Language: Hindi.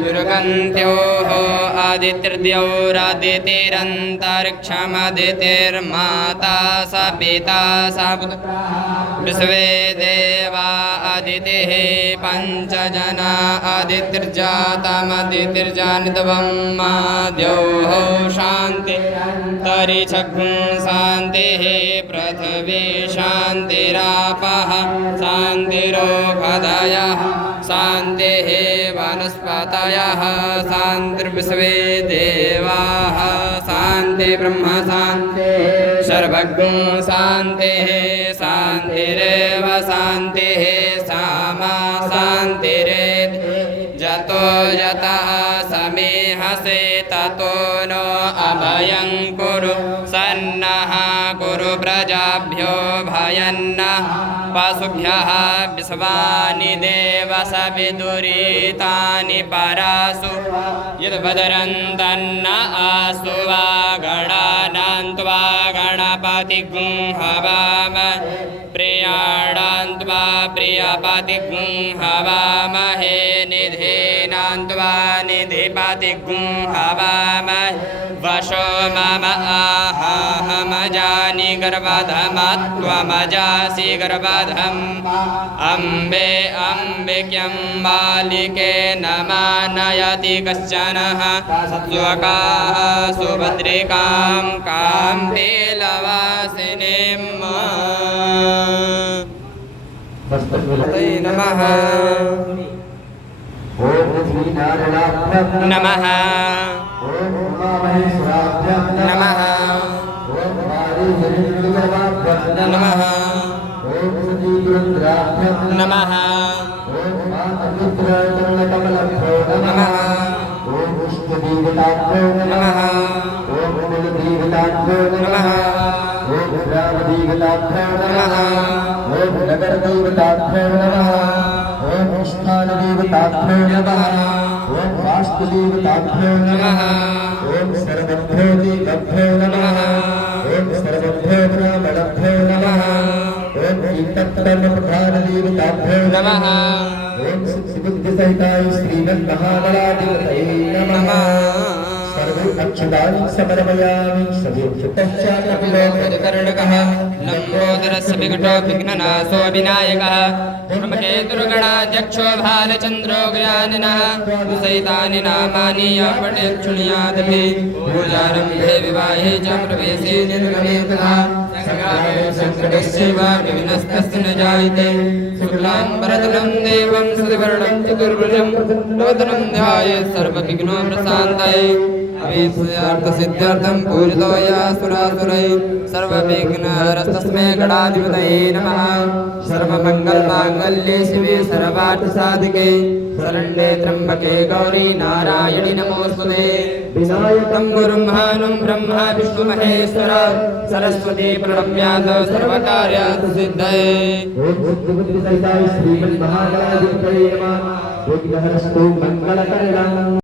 युर्गन्त्योः आदित्यर्द्यौरादितिरन्तरिक्षमदितिर्माता स पिता स विश्वे देवा अदितिः पञ्चजना अदितिर्जातमदितिर्जानितवं द्यौः शान्तिरन्तरिक्षं शान्तिः पृथिवी शान्तिरापः शान्तिरोषधयः शान्तिः वनस्पतयः शान्तिर्विश्वे देवाः शान्ति ब्रह्म शान्ति सर्वज्ञ शान्तिः शान्तिरेव शान्तिः सामा शान्तिरेति जतो यतः समीहसे ततो नो अभयं कुरु सन्नः कुरु प्रजाभ्यो भयन्नः पशुभ्यः विश्वानि देव सविदुरितानि परासु यद्भद्रन्तन्न आसु वा गणानान्त्वा गणपतिगुं हवामहे प्रियाणान्त्वा प्रियपतिगुं हवामहे निधीनान्त्वा निधिपतिगुं हवामहे वशो मम आहमजानि गर्भधमत्वमजासि गर्भधम् अम्बे अम्बिक्यं बालिके न मानयति कश्चनः स्वकाः सुभद्रिकां काम्भीलवासिनीं नमः नमः नमः नमः नमः समर्पयामि सर्वोत्तरकर्णकः लम्बोदरस्य विकटो विघ्ननाशो विनायकः ब्रह्मकेतुर्गणाध्यक्षो भालचन्द्रो ज्ञानिनः सहितानि नामानि पठेच्छृणुयादपि पूजारम्भे विवाहे च प्रवेशे निर्गमे तथा सङ्कटस्यैव विघ्नस्तस्य न जायते शुक्लाम्बरधरं देवं सुवर्णं चतुर्भुजं प्रसन्नवदनं ध्यायेत् सर्वविघ्नोपशान्तये अभीष्टार्थसिद्ध्यर्थं पूजितो यासुरासुरैः सर्वविघ्नहरस्तस्मै गणाधिपतये नमः सर्वमङ्गलमाङ्गल्ये शिवे सर्वार्थसाधिके शरण्ये त्र्यम्बके गौरी नारायणि नमोऽस्तुते विनायकं गुरुं भानुं ब्रह्मा विष्णुमहेश्वर सरस्वती प्रणम्यात् सर्वकार्यार्थसिद्धये श्रीमन्महागणाधिपतये नमः।